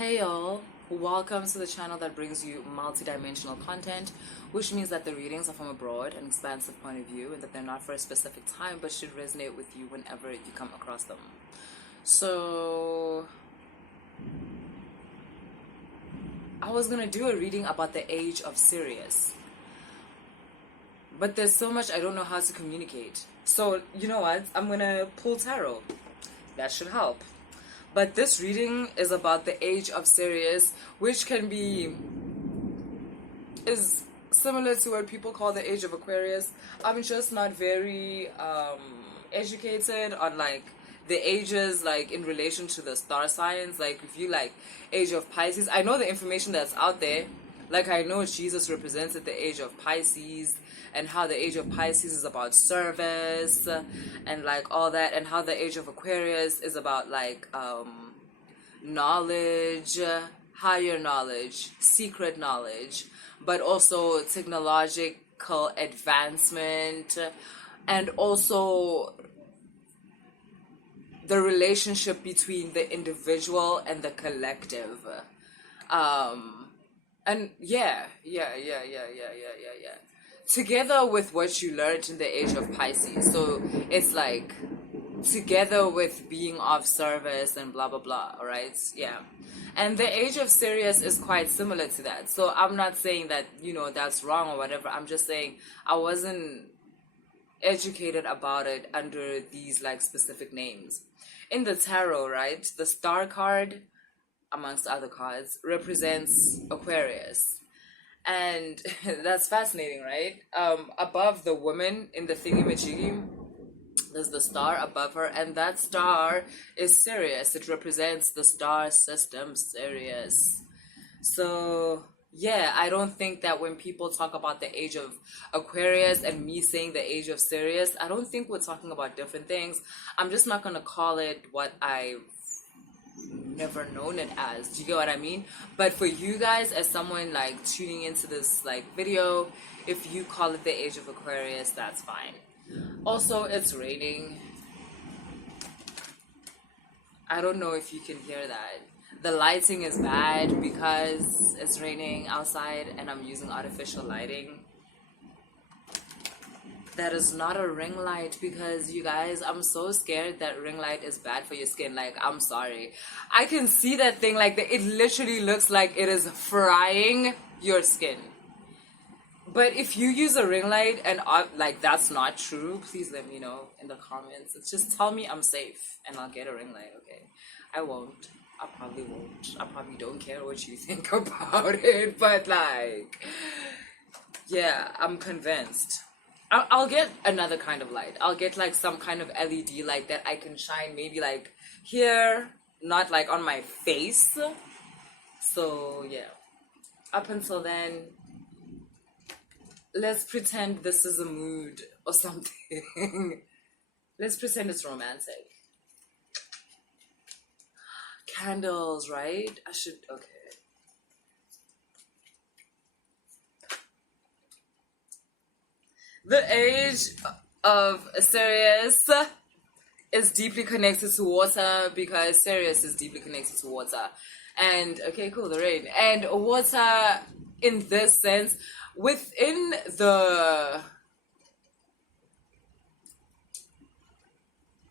Hey y'all, welcome to the channel that brings you multi-dimensional content, which means that the readings are from a broad and expansive point of view and that they're not for a specific time but should resonate with you whenever you come across them. So I was gonna do a reading about the age of Sirius, but there's so much I don't know how to communicate. So you know what, I'm gonna pull tarot. That should help. But this reading is about the age of Sirius, which is similar to what people call the age of Aquarius. I'm just not very educated on like the ages, like in relation to the star signs. Like if you like age of Pisces, I know the information that's out there. Like I know Jesus represented the age of Pisces and how the age of Pisces is about service and like all that, and how the age of Aquarius is about like knowledge, higher knowledge, secret knowledge, but also technological advancement, and also the relationship between the individual and the collective. And yeah. Together with what you learned in the age of Pisces. So it's like together with being of service and blah blah blah, all right? Yeah. And the age of Sirius is quite similar to that. So I'm not saying that, that's wrong or whatever. I'm just saying I wasn't educated about it under these like specific names. In the tarot, right, the star card, amongst other cards, represents Aquarius. And that's fascinating, right? Above the woman in the thingy-majiggy, there's the star above her, and that star is Sirius. It represents the star system, Sirius. So yeah, I don't think that when people talk about the age of Aquarius and me saying the age of Sirius, I don't think we're talking about different things. I'm just not gonna call it what I've never known it as. Do you get what I mean? But for you guys, as someone like tuning into this like video, if you call it the age of Aquarius, that's fine. Also, it's raining. I don't know if you can hear that. The lighting is bad because it's raining outside and I'm using artificial lighting. That is not a ring light, because you guys, I'm so scared that ring light is bad for your skin. Like, I'm sorry. I can see that thing, like, it literally looks like it is frying your skin. But if you use a ring light and like that's not true, please let me know in the comments. It's just tell me I'm safe and I'll get a ring light, okay? I won't. I probably won't. I probably don't care what you think about it, but like, yeah, I'm convinced. I'll get another kind of light. I'll get like some kind of LED light that I can shine maybe like here, not like on my face. So yeah, up until then, let's pretend this is a mood or something. Let's pretend it's romantic. Candles, right? Okay. The age of Sirius is deeply connected to water, because Sirius is deeply connected to water. And, okay, cool, the rain. And water, in this sense, within the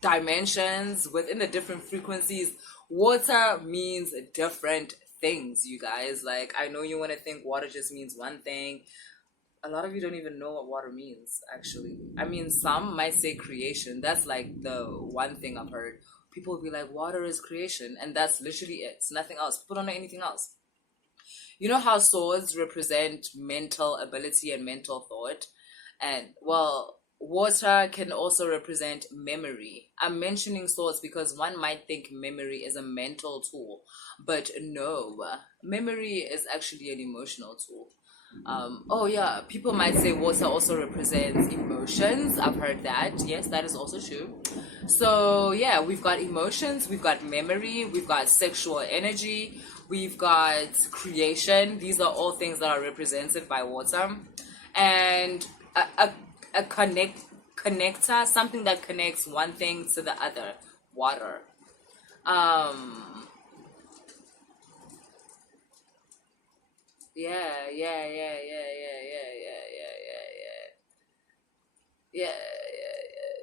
dimensions, within the different frequencies, water means different things, you guys. Like, I know you want to think water just means one thing. A lot of you don't even know what water means, actually. I mean, some might say creation. That's like the one thing I've heard. People will be like, water is creation, and that's literally it. It's nothing else. People don't know anything else. You know how swords represent mental ability and mental thought? And, well, water can also represent memory. I'm mentioning swords because one might think memory is a mental tool, but no, memory is actually an emotional tool. Oh yeah, people might say water also represents emotions. I've heard that. Yes, that is also true. So yeah, we've got emotions, we've got memory, we've got sexual energy, we've got creation. These are all things that are represented by water. And a connector, something that connects one thing to the other, water. yeah, yeah, yeah, yeah, yeah, yeah, yeah, yeah, yeah, yeah,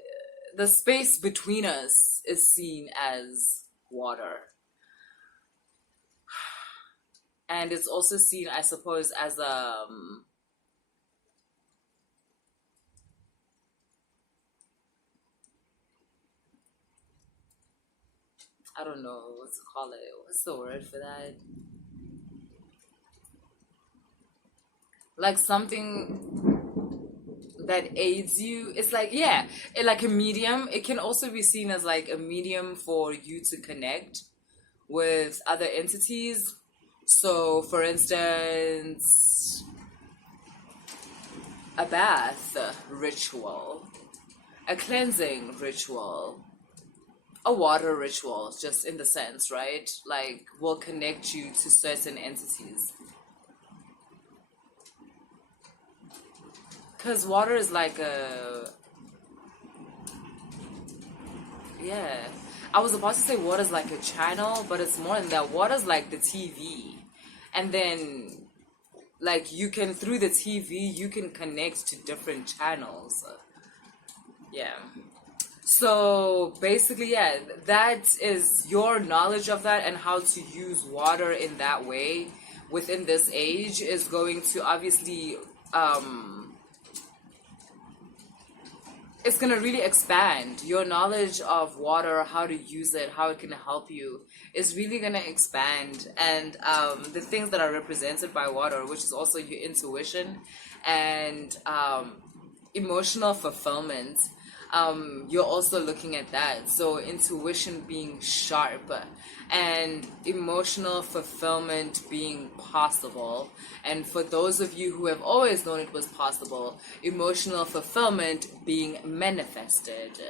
yeah. The space between us is seen as water. And it's also seen, I suppose, as I don't know what to call it. What's the word for that? Like something that aids you. It's like, yeah, like a medium. It can also be seen as like a medium for you to connect with other entities. So, for instance, a bath ritual, a cleansing ritual, a water ritual, just in the sense, right? Like, will connect you to certain entities. Because water is like a, yeah. I was about to say water's like a channel, but it's more than that. Water's like the TV. And then, like, you can, through the TV, you can connect to different channels. Yeah. So basically, yeah, that is your knowledge of that, and how to use water in that way within this age is going to obviously, it's going to really expand your knowledge of water, how to use it, how it can help you, is really going to expand. And the things that are represented by water, which is also your intuition and emotional fulfillment, you're also looking at that. So intuition being sharp and emotional fulfillment being possible. And for those of you who have always known it was possible, emotional fulfillment being manifested.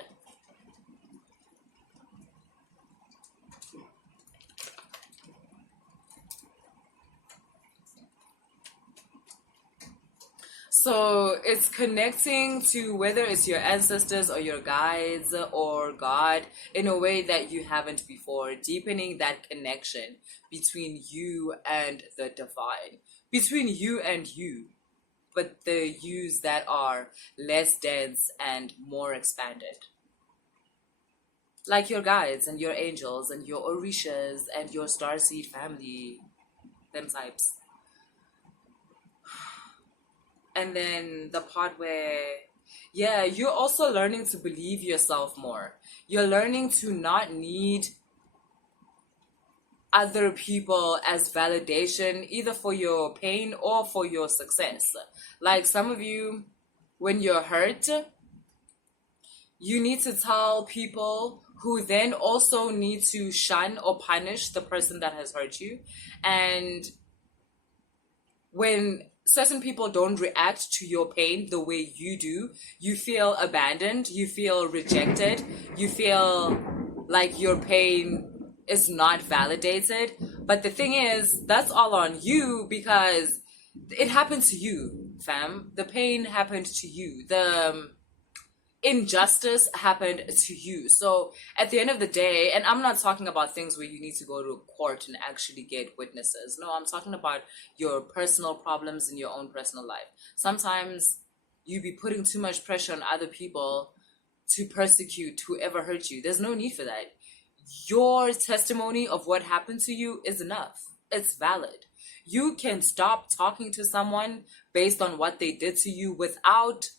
So it's connecting to whether it's your ancestors or your guides or God in a way that you haven't before, deepening that connection between you and the divine, between you and you, but the yous that are less dense and more expanded. Like your guides and your angels and your orishas and your starseed family, them types. And then the part where, yeah, you're also learning to believe yourself more. You're learning to not need other people as validation, either for your pain or for your success. Like some of you, when you're hurt, you need to tell people who then also need to shun or punish the person that has hurt you. And when certain people don't react to your pain the way you do, you feel abandoned, you feel rejected, you feel like your pain is not validated. But the thing is, that's all on you, because it happened to you, fam. The pain happened to you. The injustice happened to you. So at the end of the day, and I'm not talking about things where you need to go to court and actually get witnesses. No, I'm talking about your personal problems in your own personal life. Sometimes you be putting too much pressure on other people to persecute whoever hurt you. There's no need for that. Your testimony of what happened to you is enough. It's valid. You can stop talking to someone based on what they did to you without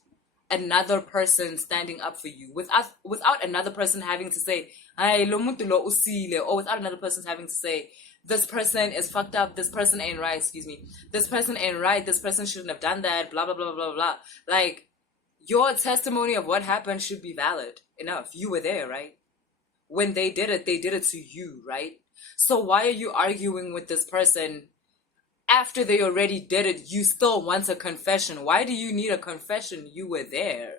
another person standing up for you, without another person having to say, "Ay, lo muntu lo usile," or without another person having to say, "This person is fucked up, this person ain't right, this person ain't right, this person shouldn't have done that, blah blah blah blah blah." Like, your testimony of what happened should be valid enough. You were there, right? When they did it to you, right? So why are you arguing with this person after they already did it? You still want a confession. Why do you need a confession? You were there.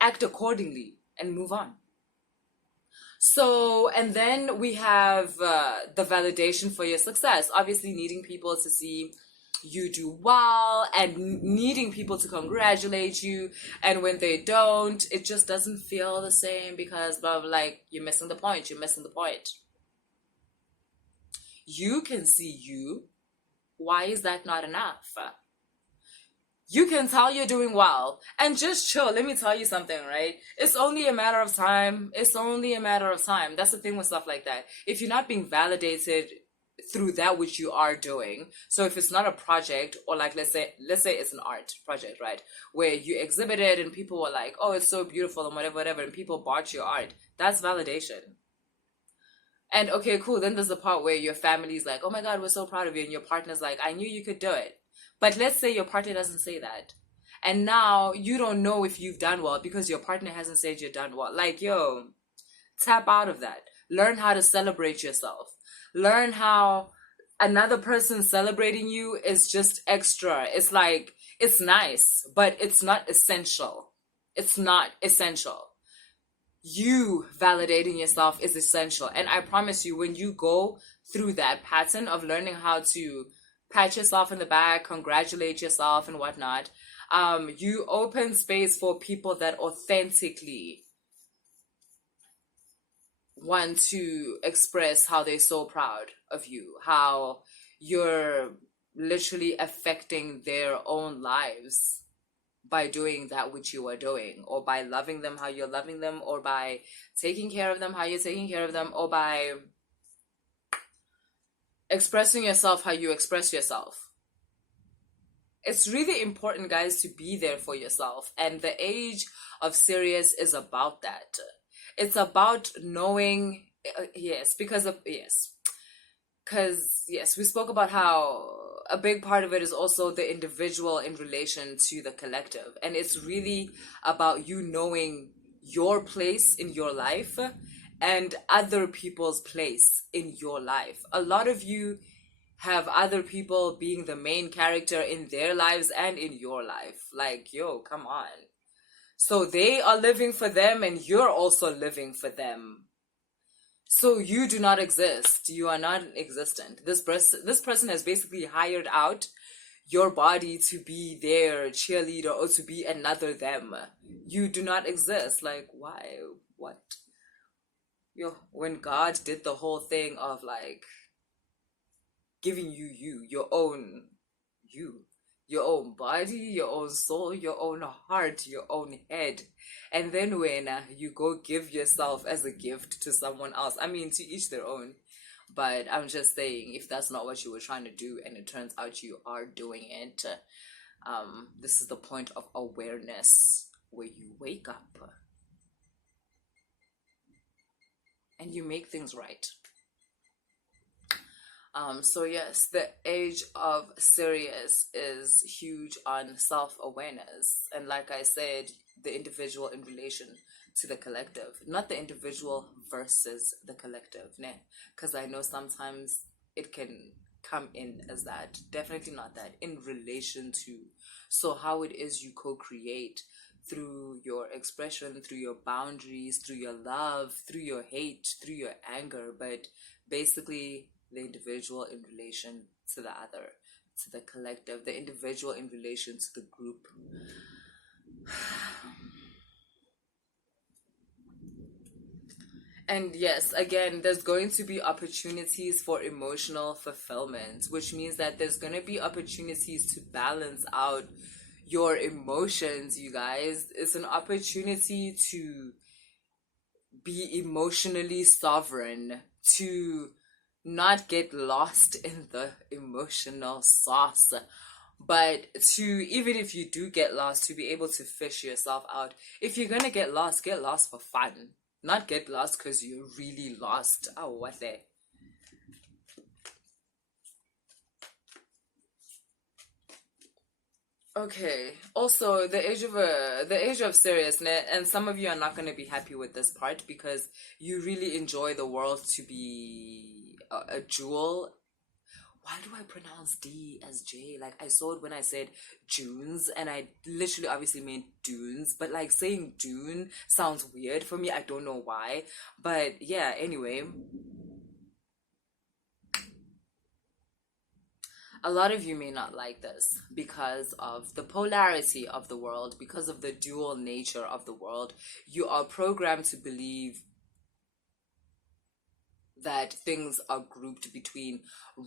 Act accordingly and move on. So, and then we have the validation for your success. Obviously, needing people to see you do well and needing people to congratulate you. And when they don't, it just doesn't feel the same, because, blah, blah, like, you're missing the point. You can see you. Why is that not enough? You can tell you're doing well and just chill. Let me tell you something, right? It's only a matter of time. It's only a matter of time. That's the thing with stuff like that. If you're not being validated through that which you are doing, so if it's not a project, or like let's say it's an art project, right, where you exhibited and people were like, oh, it's so beautiful and whatever, and people bought your art, that's validation. And okay, cool, then there's the part where your family's like, oh my god, we're so proud of you, and your partner's like, I knew you could do it. But let's say your partner doesn't say that. And now you don't know if you've done well because your partner hasn't said you've done well. Like, yo, tap out of that. Learn how to celebrate yourself. Learn how another person celebrating you is just extra. It's like, it's nice, but it's not essential. It's not essential. You validating yourself is essential. And I promise you, when you go through that pattern of learning how to pat yourself in the back, congratulate yourself and whatnot, you open space for people that authentically want to express how they're so proud of you, how you're literally affecting their own lives by doing that which you are doing, or by loving them how you're loving them, or by taking care of them how you're taking care of them, or by expressing yourself how you express yourself. It's really important, guys, to be there for yourself. And the age of Sirius is about that. It's about knowing, because we spoke about how a big part of it is also the individual in relation to the collective. And it's really about you knowing your place in your life and other people's place in your life. A lot of you have other people being the main character in their lives and in your life. Like, yo, come on. So they are living for them and you're also living for them. So you do not exist. You are not existent. This person has basically hired out your body to be their cheerleader or to be another them. You do not exist. Like, why? What? Yo, when God did the whole thing of like giving you, your own body, your own soul, your own heart, your own head. And then when you go give yourself as a gift to someone else, I mean, to each their own. But I'm just saying, if that's not what you were trying to do and it turns out you are doing it, this is the point of awareness where you wake up and you make things right. So yes, the age of Sirius is huge on self-awareness. And like I said, the individual in relation to the collective, not the individual versus the collective, because I know sometimes it can come in as that. Definitely not that. In relation to, so how it is you co-create through your expression, through your boundaries, through your love, through your hate, through your anger, but basically the individual in relation to the other, to the collective, the individual in relation to the group. And yes, again, there's going to be opportunities for emotional fulfillment, which means that there's going to be opportunities to balance out your emotions, you guys. It's an opportunity to be emotionally sovereign, to not get lost in the emotional sauce, but to, even if you do get lost, to be able to fish yourself out. If you're gonna get lost for fun, not get lost because you're really lost. Oh, what the? Okay. Also, the age of seriousness, and some of you are not going to be happy with this part because you really enjoy the world to be a jewel. Why do I pronounce D as J? Like, I saw it when I said Junes, and I literally obviously meant dunes, but like saying dune sounds weird for me. I don't know why. But yeah, anyway. A lot of you may not like this because of the polarity of the world, because of the dual nature of the world. You are programmed to believe that things are grouped between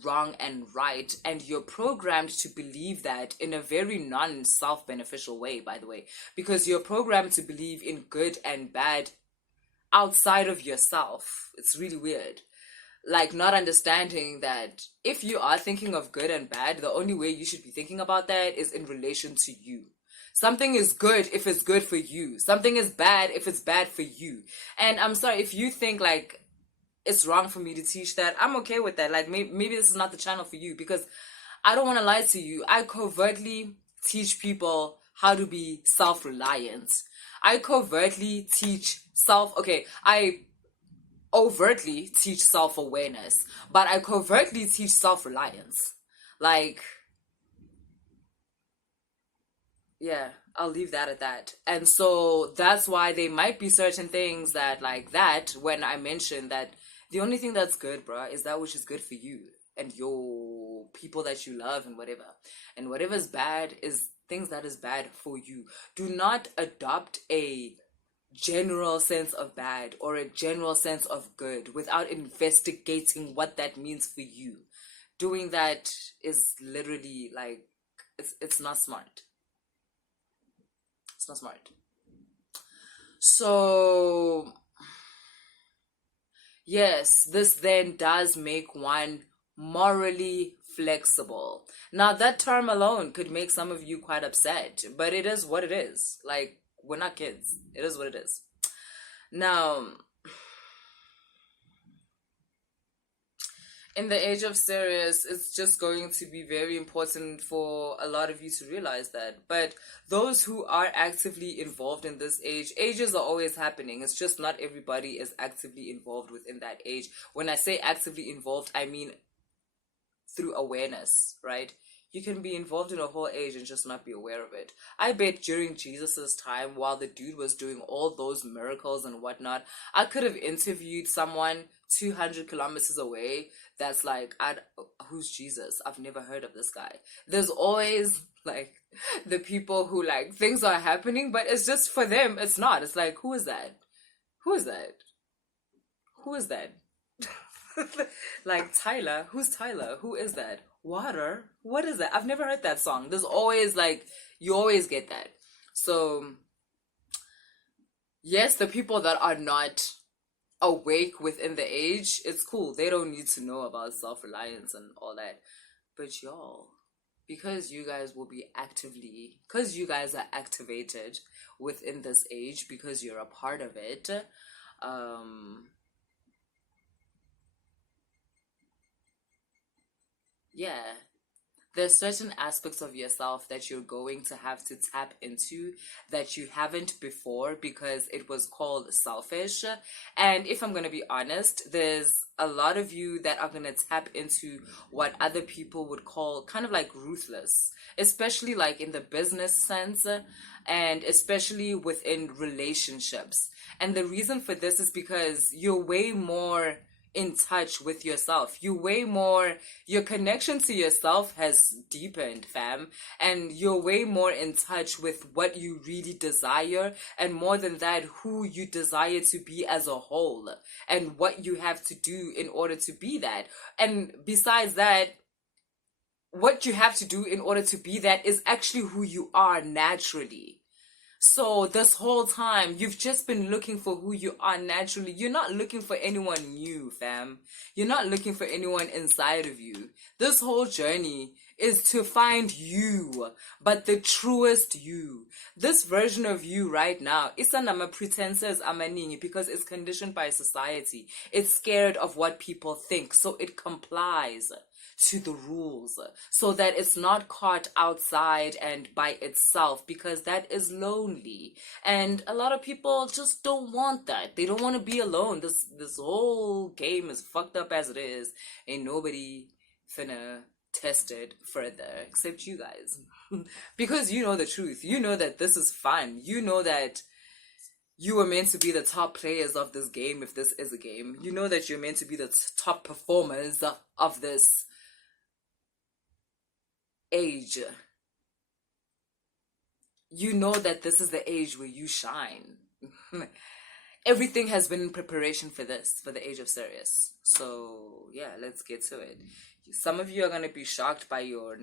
wrong and right, and you're programmed to believe that in a very non-self-beneficial way, by the way, because you're programmed to believe in good and bad outside of yourself. It's really weird. Like, not understanding that if you are thinking of good and bad, the only way you should be thinking about that is in relation to you. Something is good if it's good for you. Something is bad if it's bad for you. And I'm sorry, if you think like it's wrong for me to teach that, I'm okay with that. Like, maybe this is not the channel for you, because I don't want to lie to you. I covertly teach people how to be self-reliant. I covertly teach I overtly teach self-awareness, but I covertly teach self-reliance. Like, yeah, I'll leave that at that. And so that's why there might be certain things that, like that, when I mention that the only thing that's good, bruh, is that which is good for you and your people that you love and whatever. And whatever's bad is things that is bad for you. Do not adopt a general sense of bad or a general sense of good without investigating what that means for you. Doing that is literally like, it's not smart. It's not smart. So yes, this then does make one morally flexible. Now, that term alone could make some of you quite upset, but it is what it is. Like, we're not kids. It is what it is. Now, in the age of Sirius, it's just going to be very important for a lot of you to realize that. But those who are actively involved in this age, ages are always happening. It's just not everybody is actively involved within that age. When I say actively involved, I mean through awareness, right? You can be involved in a whole age and just not be aware of it. I bet during Jesus's time, while the dude was doing all those miracles and whatnot, I could have interviewed someone 200 kilometers away that's like, who's Jesus? I've never heard of this guy. There's always like the people who like things are happening, but it's just for them, it's not. It's like, who is that? Who is that? Who is that? Like, Tyler, who's Tyler? Who is that? Water? What is that? I've never heard that song. There's always like, you always get that. So yes, the people that are not awake within the age, it's cool. They don't need to know about self-reliance and all that. But y'all, because you guys are activated within this age, because you're a part of it, yeah, there's certain aspects of yourself that you're going to have to tap into that you haven't before, because it was called selfish. And if I'm going to be honest, there's a lot of you that are going to tap into what other people would call kind of like ruthless, especially like in the business sense, and especially within relationships. And the reason for this is because you're way more in touch with yourself. Your connection to yourself has deepened, fam, and you're way more in touch with what you really desire, and more than that, who you desire to be as a whole, and what you have to do in order to be that. And besides that, what you have to do in order to be that is actually who you are naturally. So this whole time, you've just been looking for who you are naturally. You're not looking for anyone new, fam. You're not looking for anyone inside of you. This whole journey is to find you, but the truest you. This version of you right now, isanama pretenses amaningi, because it's conditioned by society. It's scared of what people think, so it complies to the rules, so that it's not caught outside and by itself, because that is lonely. And a lot of people just don't want that. They don't want to be alone. This whole game is fucked up as it is. Ain't nobody finna test it further except you guys. Because you know the truth. You know that this is fun. You know that you were meant to be the top players of this game, if this is a game. You know that you're meant to be the top performers of this age. You know that this is the age where you shine. everything has been in preparation for this, for the age of Sirius. So yeah, let's get to it. Some of you are going to be shocked by your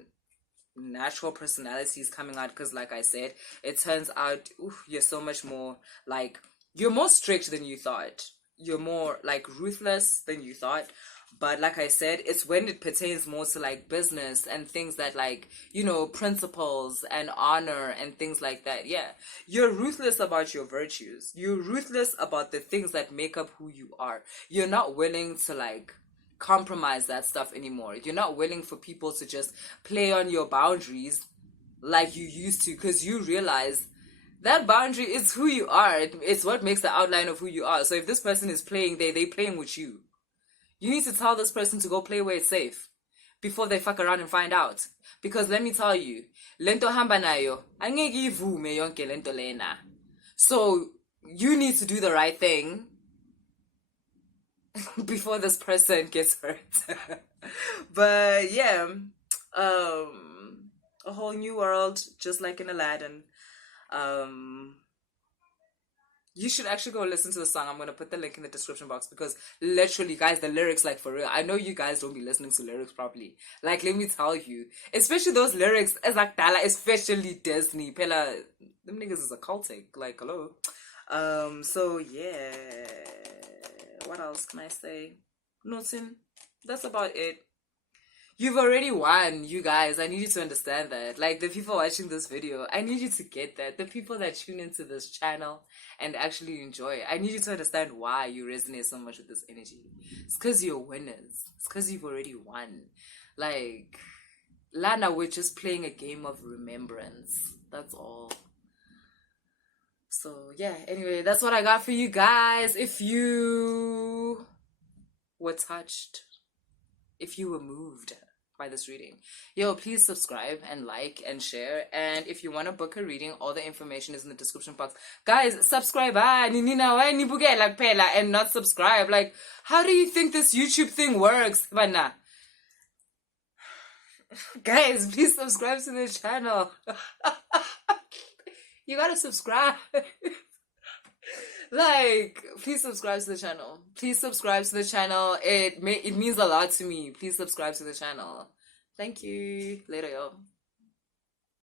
natural personalities coming out, because like I said, it turns out you're so much more like, you're more strict than you thought, you're more like ruthless than you thought. But like I said, it's when it pertains more to like business and things that, like, you know, principles and honor and things like that. Yeah, you're ruthless about your virtues, you're ruthless about the things that make up who you are. You're not willing to like compromise that stuff anymore. You're not willing for people to just play on your boundaries like you used to, because you realize that boundary is who you are. It's what makes the outline of who you are. So if this person is playing, they playing with you. You need to tell this person to go play where it's safe before they fuck around and find out. Because let me tell you, lento hamba nayo, angeke ivume yonke lento lena. So you need to do the right thing before this person gets hurt. But yeah, a whole new world, just like in Aladdin. You should actually go listen to the song. I'm going to put the link in the description box, because literally, guys, the lyrics, like, for real, I know you guys don't be listening to lyrics properly. Like, let me tell you, especially those lyrics, especially Disney. Pela, them niggas is occultic. Like, hello. So yeah. What else can I say? Nothing. That's about it. You've already won, you guys. I need you to understand that. Like, the people watching this video, I need you to get that. The people that tune into this channel and actually enjoy it, I need you to understand why you resonate so much with this energy. It's because you're winners. It's because you've already won. Like, Lana, we're just playing a game of remembrance. That's all. So, yeah. Anyway, that's what I got for you guys. If you were touched, if you were moved by this reading, please subscribe and like and share. And if you want to book a reading, all the information is in the description box. Guys, subscribe and not subscribe. Like, how do you think this YouTube thing works? Guys, please subscribe to the channel. You gotta subscribe. Like, please subscribe to the channel. Please subscribe to the channel. It means a lot to me. Please subscribe to the channel. Thank you. Later, y'all.